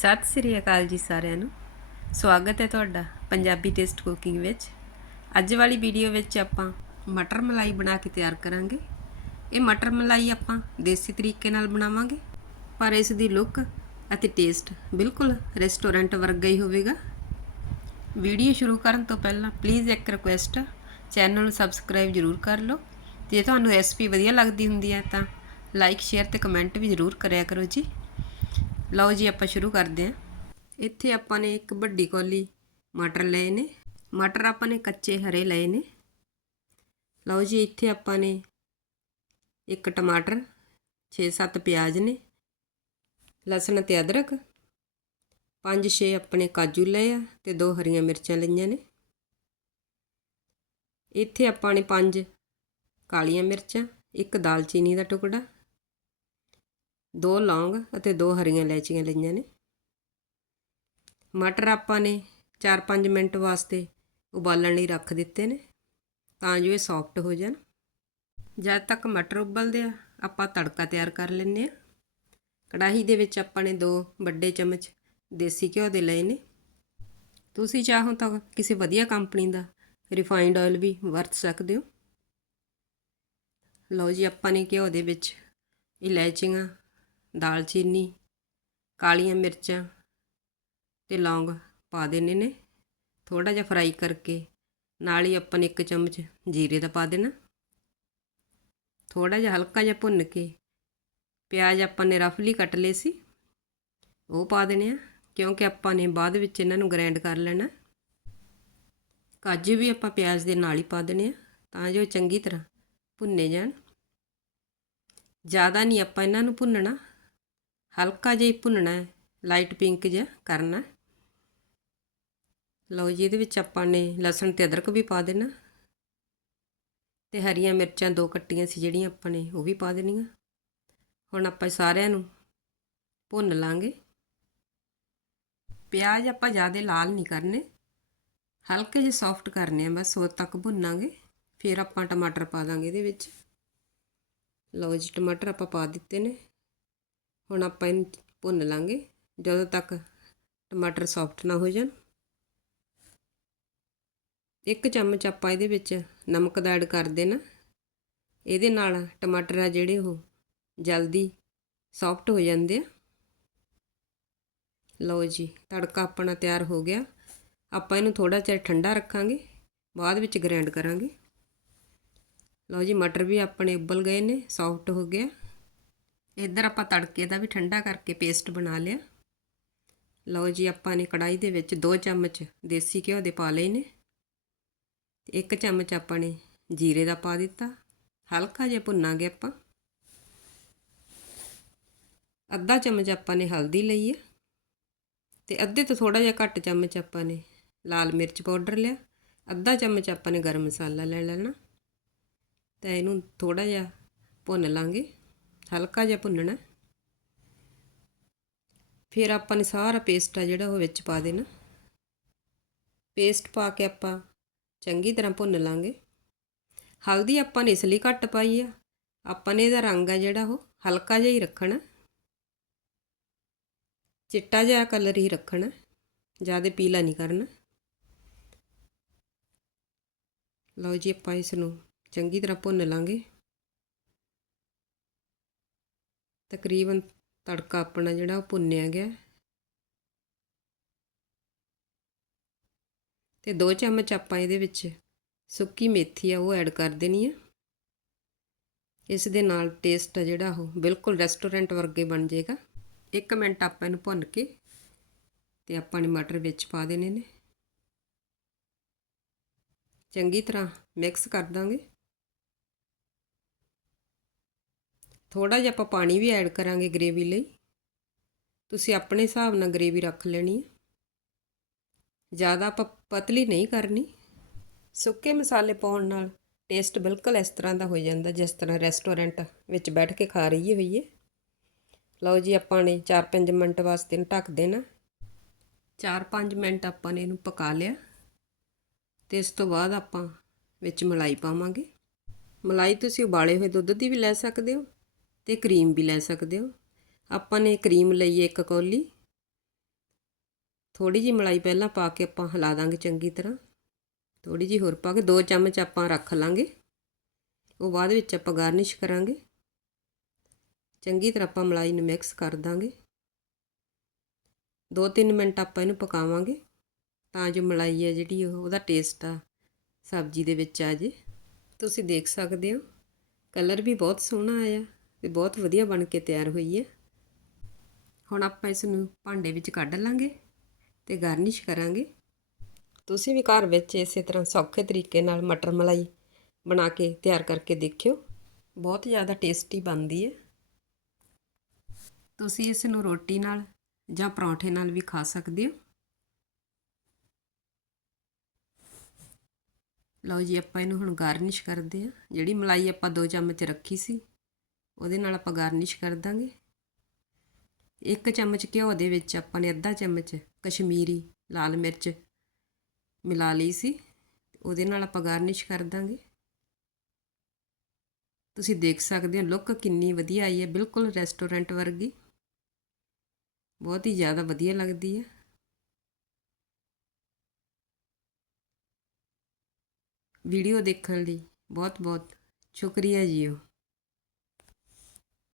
ਸਤਿ ਸ੍ਰੀ ਅਕਾਲ ਜੀ ਸਾਰਿਆਂ ਨੂੰ। ਸਵਾਗਤ ਹੈ ਤੁਹਾਡਾ ਪੰਜਾਬੀ ਟੇਸਟ ਕੁਕਿੰਗ ਵਿੱਚ। ਅੱਜ ਵਾਲੀ ਵੀਡੀਓ ਵਿੱਚ ਆਪਾਂ ਮਟਰ ਮਲਾਈ ਬਣਾ ਕੇ ਤਿਆਰ ਕਰਾਂਗੇ। ਇਹ ਮਟਰ ਮਲਾਈ ਆਪਾਂ ਦੇਸੀ ਤਰੀਕੇ ਨਾਲ ਬਣਾਵਾਂਗੇ, ਪਰ ਇਸ ਦੀ ਲੁੱਕ ਅਤੇ ਟੇਸਟ ਬਿਲਕੁਲ ਰੈਸਟੋਰੈਂਟ ਵਰਗਾ ਹੀ ਹੋਵੇਗਾ। ਵੀਡੀਓ ਸ਼ੁਰੂ ਕਰਨ ਤੋਂ ਪਹਿਲਾਂ ਪਲੀਜ਼ ਇੱਕ ਰਿਕੁਐਸਟ ਚੈਨਲ ਨੂੰ ਸਬਸਕ੍ਰਾਈਬ ਜ਼ਰੂਰ ਕਰ ਲਓ। ਤੇ ਜੇ ਤੁਹਾਨੂੰ ਰੈਸਪੀ ਵਧੀਆ ਲੱਗਦੀ ਹੁੰਦੀ ਹੈ ਤਾਂ ਲਾਈਕ ਸ਼ੇਅਰ ਤੇ ਕਮੈਂਟ ਵੀ ਜ਼ਰੂਰ ਕਰਿਆ ਕਰੋ ਜੀ। ਲਓ ਜੀ, ਆਪਾਂ ਸ਼ੁਰੂ ਕਰਦੇ ਹਾਂ। ਇੱਥੇ ਆਪਾਂ ਨੇ ਇੱਕ ਵੱਡੀ ਕੌਲੀ ਮਟਰ ਲਏ ਨੇ। ਮਟਰ ਆਪਾਂ ਨੇ ਕੱਚੇ ਹਰੇ ਲਏ ਨੇ। ਲਓ ਜੀ, ਇੱਥੇ ਆਪਾਂ ਨੇ ਇੱਕ ਟਮਾਟਰ 6-7 ਪਿਆਜ਼ ਨੇ, ਲਸਣ ਤੇ ਅਦਰਕ 5-6 ਆਪਣੇ ਕਾਜੂ ਲਏ ਆ ਤੇ ਦੋ ਹਰੀਆਂ ਮਿਰਚਾਂ ਲਈਆਂ ਨੇ। ਇੱਥੇ ਆਪਾਂ ਨੇ ਪੰਜ ਕਾਲੀਆਂ ਮਿਰਚਾਂ, ਇੱਕ ਦਾਲਚੀਨੀ ਦਾ ਟੁਕੜਾ ਦੋ ਲੌਂਗ ਅਤੇ ਦੋ ਹਰੀਆਂ ਇਲਾਇਚੀਆਂ ਲਈਆਂ ਨੇ। ਮਟਰ ਆਪਾਂ ਨੇ 4-5 ਮਿੰਟ ਵਾਸਤੇ ਉਬਾਲਣ ਲਈ ਰੱਖ ਦਿੱਤੇ ਨੇ ਤਾਂ ਜੋ ਇਹ ਸੌਫਟ ਹੋ ਜਾਣ। ਜਦ ਤੱਕ ਮਟਰ ਉਬਲਦੇ ਆ, ਆਪਾਂ ਤੜਕਾ ਤਿਆਰ ਕਰ ਲੈਂਦੇ ਆ ਕੜਾਹੀ ਦੇ ਵਿੱਚ ਆਪਾਂ ਨੇ ਦੋ ਵੱਡੇ ਚਮਚ ਦੇਸੀ ਘਿਓ ਦੇ ਲਏ ਨੇ। ਤੁਸੀਂ ਚਾਹੋ ਤਾਂ ਕਿਸੇ ਵਧੀਆ ਕੰਪਨੀ ਦਾ ਰਿਫਾਈਨਡ ਆਇਲ ਵੀ ਵਰਤ ਸਕਦੇ ਹੋ। ਲਓ ਜੀ, ਆਪਾਂ ਨੇ ਘਿਓ ਦੇ ਵਿੱਚ ਇਲਾਇਚੀਆਂ ਦਾਲਚੀਨੀ ਕਾਲੀਆਂ ਮਿਰਚਾਂ ਅਤੇ ਲੌਂਗ ਪਾ ਦੇਣੇ ਨੇ। ਥੋੜਾ ਜਿਹਾ ਫਰਾਈ ਕਰਕੇ ਨਾਲ ਹੀ ਆਪਾਂ ਨੇ ਇੱਕ ਚਮਚ ਜੀਰੇ ਦਾ ਪਾ ਦੇਣਾ। ਥੋੜਾ ਜਿਹਾ ਹਲਕਾ ਜਿਹਾ ਭੁੰਨ ਕੇ ਪਿਆਜ਼ ਆਪਾਂ ਨੇ ਰਫਲੀ ਕੱਟ ਲਏ ਸੀ। ਉਹ ਪਾ ਦੇਣੇ ਆ, ਕਿਉਂਕਿ ਆਪਾਂ ਨੇ ਬਾਅਦ ਵਿੱਚ ਇਹਨਾਂ ਨੂੰ ਗ੍ਰਾਈਂਡ ਕਰ ਲੈਣਾ। ਕਾਜੂ ਵੀ ਆਪਾਂ ਪਿਆਜ਼ ਦੇ ਨਾਲ ਹੀ ਪਾ ਦੇਣੇ ਆ, ਤਾਂ ਜੋ ਚੰਗੀ ਤਰ੍ਹਾਂ ਭੁੰਨੇ ਜਾਣ। ਜ਼ਿਆਦਾ ਨਹੀਂ ਆਪਾਂ ਇਹਨਾਂ ਨੂੰ ਭੁੰਨਣਾ ਹਲਕਾ ਜਿਹਾ ਭੁੰਨਣਾ ਹੈ ਲਾਈਟ ਪਿੰਕ ਜਿਹਾ ਕਰਨਾ ਲਓ ਜੀ, ਇਹਦੇ ਵਿੱਚ ਆਪਾਂ ਨੇ ਲਸਣ ਤੇ ਅਦਰਕ ਵੀ ਪਾ ਦੇਣਾ। ਤੇ ਹਰੀਆਂ ਮਿਰਚਾਂ ਦੋ ਕੱਟੀਆਂ ਸੀ, ਜਿਹੜੀਆਂ ਆਪਾਂ ਨੇ, ਉਹ ਵੀ ਪਾ ਦੇਣੀਆਂ। ਹੁਣ ਆਪਾਂ ਸਾਰਿਆਂ ਨੂੰ ਭੁੰਨ ਲਾਂਗੇ। ਪਿਆਜ਼ ਆਪਾਂ ਜ਼ਿਆਦਾ ਲਾਲ ਨਹੀਂ ਕਰਨੇ। ਹਲਕੇ ਜਿਹੇ ਸੌਫਟ ਕਰਨੇ ਆ, ਬਸ ਉਦੋਂ ਤੱਕ ਭੁੰਨਾਂਗੇ। ਫਿਰ ਆਪਾਂ ਟਮਾਟਰ ਪਾ ਦਾਂਗੇ ਇਹਦੇ ਵਿੱਚ। ਲਓ ਜੀ, ਟਮਾਟਰ ਆਪਾਂ ਪਾ ਦਿੱਤੇ ਨੇ। ਹੁਣ ਆਪਾਂ ਇਹਨੂੰ ਭੁੰਨ ਲਾਂਗੇ, ਜਦੋਂ ਤੱਕ ਟਮਾਟਰ ਸੌਫਟ ਨਾ ਹੋ ਜਾਣ। ਇੱਕ ਚਮਚ ਆਪਾਂ ਇਹਦੇ ਵਿੱਚ ਨਮਕ ਦਾ ਐਡ ਕਰ ਦੇਣਾ। ਇਹਦੇ ਨਾਲ ਟਮਾਟਰ ਆ ਜਿਹੜੇ ਉਹ ਜਲਦੀ ਸੌਫਟ ਹੋ ਜਾਂਦੇ ਆ। ਲਓ ਜੀ, ਤੜਕਾ ਆਪਣਾ ਤਿਆਰ ਹੋ ਗਿਆ। ਆਪਾਂ ਇਹਨੂੰ ਥੋੜਾ ਚਿਰ ਠੰਡਾ ਰੱਖਾਂਗੇ, ਬਾਅਦ ਵਿੱਚ ਗ੍ਰਾਈਂਡ ਕਰਾਂਗੇ। ਲਓ ਜੀ, ਮਟਰ ਵੀ ਆਪਣੇ ਉਬਲ ਗਏ ਨੇ ਸੌਫਟ ਹੋ ਗਿਆ। ਇੱਧਰ ਆਪਾਂ ਤੜਕੇ ਦਾ ਵੀ ਠੰਡਾ ਕਰਕੇ ਪੇਸਟ ਬਣਾ ਲਿਆ। ਲਓ ਜੀ, ਆਪਾਂ ਨੇ ਕੜਾਈ ਦੇ ਵਿੱਚ 2 ਚਮਚ ਦੇਸੀ ਘਿਓ ਦੇ ਪਾ ਲਏ ਨੇ। ਤੇ 1 ਚਮਚ ਆਪਾਂ ਨੇ ਜੀਰੇ ਦਾ ਪਾ ਦਿੱਤਾ। ਹਲਕਾ ਜਿਹਾ ਭੁੰਨਾਂਗੇ ਆਪਾਂ। ਅੱਧਾ ਚਮਚ ਆਪਾਂ ਨੇ ਹਲਦੀ ਲਈ ਹੈ ਤੇ ਅੱਧੇ ਤੋਂ ਥੋੜਾ ਜਿਹਾ ਘੱਟ ਚਮਚ ਆਪਾਂ ਨੇ ਲਾਲ ਮਿਰਚ ਪਾਊਡਰ ਲਿਆ। ਅੱਧਾ ਚਮਚ ਆਪਾਂ ਨੇ ਗਰਮ ਮਸਾਲਾ ਲੈ ਲੈਣਾ। ਤਾਂ ਇਹਨੂੰ ਥੋੜਾ ਜਿਹਾ ਭੁੰਨ ਲਾਂਗੇ। ਹਲਕਾ ਜਿਹਾ ਭੁੰਨਣਾ। ਫਿਰ ਆਪਾਂ ਨੇ ਸਾਰਾ ਪੇਸਟ ਆ ਜਿਹੜਾ ਉਹ ਵਿੱਚ ਪਾ ਦੇਣਾ। ਪੇਸਟ ਪਾ ਕੇ ਆਪਾਂ ਚੰਗੀ ਤਰ੍ਹਾਂ ਭੁੰਨ ਲਾਂਗੇ। ਹਲਦੀ ਆਪਾਂ ਨੇ ਇਸ ਲਈ ਘੱਟ ਪਾਈ ਆ। ਆਪਾਂ ਨੇ ਇਹਦਾ ਰੰਗ ਆ ਜਿਹੜਾ ਉਹ ਹਲਕਾ ਜਿਹਾ ਹੀ ਰੱਖਣਾ। ਚਿੱਟਾ ਜਿਹਾ ਕਲਰ ਹੀ ਰੱਖਣਾ। ਜ਼ਿਆਦਾ ਪੀਲਾ ਨਹੀਂ ਕਰਨਾ। ਲਓ ਜੀ ਆਪਾਂ ਇਸ ਨੂੰ ਚੰਗੀ ਤਰ੍ਹਾਂ ਭੁੰਨ ਲਾਂਗੇ। ਤਕਰੀਬਨ ਤੜਕਾ ਆਪਣਾ ਜਿਹੜਾ ਉਹ ਭੁੰਨਿਆ ਗਿਆ। ਤੇ 2 ਚਮਚ ਆਪਾਂ ਇਹਦੇ ਵਿੱਚ ਸੁੱਕੀ ਮੇਥੀ ਆ, ਉਹ ਐਡ ਕਰ ਦੇਣੀ ਆ। ਇਸ ਦੇ ਨਾਲ ਟੇਸਟ ਆ ਜਿਹੜਾ ਉਹ ਬਿਲਕੁਲ ਰੈਸਟੋਰੈਂਟ ਵਰਗੇ ਬਣ ਜਾਏਗਾ। 1 ਮਿੰਟ ਆਪਾਂ ਇਹਨੂੰ ਭੁੰਨ ਕੇ ਤੇ ਆਪਾਂ ਨੇ ਮਟਰ ਵਿੱਚ ਪਾ ਦੇਣੇ ਨੇ। ਚੰਗੀ ਤਰ੍ਹਾਂ ਮਿਕਸ ਕਰ ਦਾਂਗੇ। ਥੋੜਾ ਜਿਹਾ ਆਪਾਂ ਪਾਣੀ ਵੀ ਐਡ ਕਰਾਂਗੇ ਗ੍ਰੇਵੀ ਲਈ। ਤੁਸੀਂ ਆਪਣੇ ਹਿਸਾਬ ਨਾਲ ਗ੍ਰੇਵੀ ਰੱਖ ਲੈਣੀ ਹੈ ਜ਼ਿਆਦਾ ਆਪਾਂ ਪਤਲੀ ਨਹੀਂ ਕਰਨੀ। ਸੁੱਕੇ ਮਸਾਲੇ ਪਾਉਣ ਨਾਲ ਟੇਸਟ ਬਿਲਕੁਲ ਇਸ ਤਰ੍ਹਾਂ ਦਾ ਹੋ ਜਾਂਦਾ, ਜਿਸ ਤਰ੍ਹਾਂ ਰੈਸਟੋਰੈਂਟ ਵਿੱਚ ਬੈਠ ਕੇ ਖਾ ਰਹੀ ਹੋਈਏ। ਲਓ ਜੀ, ਆਪਾਂ ਨੇ 4-5 ਮਿੰਟ ਵਾਸਤੇ ਇਹਨੂੰ ਢੱਕ ਦੇਣਾ। 4-5 ਮਿੰਟ ਆਪਾਂ ਨੇ ਇਹਨੂੰ ਪਕਾ ਲਿਆ। ਤੇ ਇਸ ਤੋਂ ਬਾਅਦ ਆਪਾਂ ਵਿੱਚ ਮਲਾਈ ਪਾਵਾਂਗੇ। ਮਲਾਈ ਤੁਸੀਂ ਉਬਾਲੇ ਹੋਏ ਦੁੱਧ ਦੀ ਵੀ ਲੈ ਸਕਦੇ ਹੋ। ਤੇ ਕਰੀਮ ਵੀ ਲੈ ਸਕਦੇ ਹੋ। ਆਪਾਂ ਨੇ ਕਰੀਮ ਲਈ ਇੱਕ ਕੌਲੀ। ਥੋੜੀ ਜੀ ਮਲਾਈ ਪਹਿਲਾਂ ਪਾ ਕੇ ਆਪਾਂ ਹਿਲਾ ਦਾਂਗੇ ਚੰਗੀ ਤਰ੍ਹਾਂ। ਥੋੜੀ ਜੀ ਹੋਰ ਪਾ ਕੇ 2 ਚਮਚ ਆਪਾਂ ਰੱਖ ਲਾਂਗੇ। ਉਹ ਬਾਅਦ ਵਿੱਚ ਆਪਾਂ ਗਾਰਨਿਸ਼ ਕਰਾਂਗੇ। ਚੰਗੀ ਤਰ੍ਹਾਂ ਆਪਾਂ ਮਲਾਈ ਨੂੰ ਮਿਕਸ ਕਰ ਦਾਂਗੇ। 2-3 ਮਿੰਟ ਆਪਾਂ ਇਹਨੂੰ ਪਕਾਵਾਂਗੇ। ਤਾਂ ਜੋ ਮਲਾਈ ਹੈ ਜਿਹੜੀ ਉਹ, ਉਹਦਾ ਟੇਸਟ ਆ ਸਬਜ਼ੀ ਦੇ ਵਿੱਚ ਆ ਜੇ। ਤੁਸੀਂ ਦੇਖ ਸਕਦੇ ਹੋ। ਕਲਰ ਵੀ ਬਹੁਤ ਸੋਹਣਾ ਆਇਆ। ਤੇ ਬਹੁਤ ਵਧੀਆ ਬਣ ਕੇ ਤਿਆਰ ਹੋਈ ਹੈ। ਹੁਣ ਆਪਾਂ ਇਸ ਨੂੰ ਭਾਂਡੇ ਵਿੱਚ ਕੱਢ ਲਾਂਗੇ ਤੇ ਗਾਰਨਿਸ਼ ਕਰਾਂਗੇ। ਤੁਸੀਂ ਵੀ ਘਰ ਵਿੱਚ ਇਸੇ ਤਰ੍ਹਾਂ ਸੌਖੇ ਤਰੀਕੇ ਨਾਲ ਮਟਰ ਮਲਾਈ ਬਣਾ ਕੇ ਤਿਆਰ ਕਰਕੇ ਦੇਖਿਓ। ਬਹੁਤ ਜ਼ਿਆਦਾ ਟੇਸਟੀ ਬਣਦੀ ਹੈ। ਤੁਸੀਂ ਇਸ ਨੂੰ ਰੋਟੀ ਨਾਲ ਜਾਂ ਪਰੌਂਠੇ ਨਾਲ ਵੀ ਖਾ ਸਕਦੇ ਹੋ। ਲਓ ਜੀ, ਆਪਾਂ ਇਹਨੂੰ ਹੁਣ ਗਾਰਨਿਸ਼ ਕਰਦੇ ਹਾਂ। ਜਿਹੜੀ ਮਲਾਈ ਆਪਾਂ 2 ਚਮਚ ਰੱਖੀ ਸੀ ਉਹਦੇ ਨਾਲ ਆਪਾਂ ਗਾਰਨਿਸ਼ ਕਰ ਦਾਂਗੇ। ਇੱਕ ਚਮਚ ਘਿਓ ਦੇ ਵਿੱਚ ਆਪਾਂ ਨੇ ਅੱਧਾ ਚਮਚ ਕਸ਼ਮੀਰੀ ਲਾਲ ਮਿਰਚ ਮਿਲਾ ਲਈ ਸੀ। ਉਹਦੇ ਨਾਲ ਆਪਾਂ ਗਾਰਨਿਸ਼ ਕਰ ਦਾਂਗੇ। ਤੁਸੀਂ ਦੇਖ ਸਕਦੇ ਹੋ, ਲੁੱਕ ਕਿੰਨੀ ਵਧੀਆ ਆਈ ਹੈ, ਬਿਲਕੁਲ ਰੈਸਟੋਰੈਂਟ ਵਰਗੀ। ਬਹੁਤ ਹੀ ਜ਼ਿਆਦਾ ਵਧੀਆ ਲੱਗਦੀ ਹੈ। ਵੀਡੀਓ ਦੇਖਣ ਲਈ ਬਹੁਤ ਬਹੁਤ ਸ਼ੁਕਰੀਆ ਜੀਓ